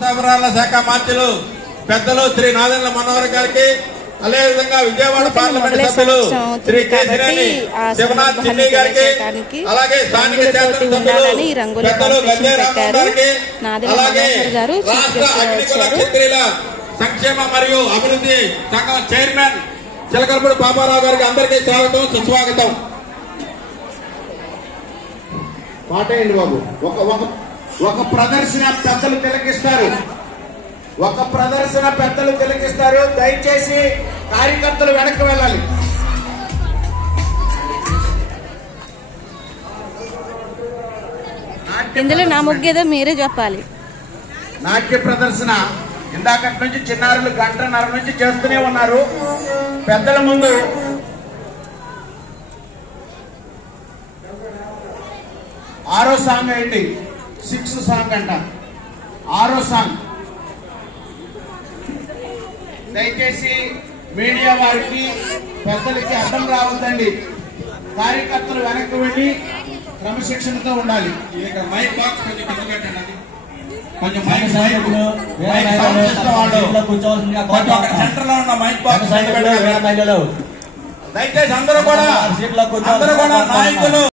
సరఫరాల శాఖ మంత్రులు పెద్దలు శ్రీ నాదెండ్ల మనోహర్ గారికి, అదేవిధంగా విజయవాడ పార్లమెంట్ సభ్యులు శ్రీ కేశినేని శివనాథ్ చిన్ని గారికి, అలాగే స్థానిక శాసనసభ్యులు పెద్దలు గంజే రామన్ గారికి, అలాగే రాష్ట్ర అగ్నికుల క్షత్రియుల సంక్షేమ మరియు అభివృద్ధి సంఘం చైర్మన్ చిలకలపూడి పాపారావు గారికి అందరికీ స్వాగతం, సుస్వాగతం. పాటేయండి బాబు. ఒక ప్రదర్శన పెద్దలు తిలకిస్తారు. దయచేసి కార్యకర్తలు వెనక్కి వెళ్ళాలి. ఇందులో నా ముగ్గేదో మీరే చెప్పాలి. నాట్య ప్రదర్శన ఇందాకటి నుంచి చిన్నారులు 1:30 నుంచి చేస్తూనే ఉన్నారు. పెద్దల ముందు ఆరో సాంగ్ ఏంటి, 6 సాంగ్ అంట, 6వ సాంగ్. దయచేసి మీడియా వారికి పెద్దలకి అడ్డం రావద్దండి. కార్యకర్తలు వెనక్కి వెళ్ళి క్రమశిక్షణతో ఉండాలి. మైక్ బాక్స్ కొంచెం కింద పెట్టండి. కొంచెం సెంటర్ లో ఉన్న మైక్ బాక్స్ దయచేసి అందరూ కూడా నాయకులు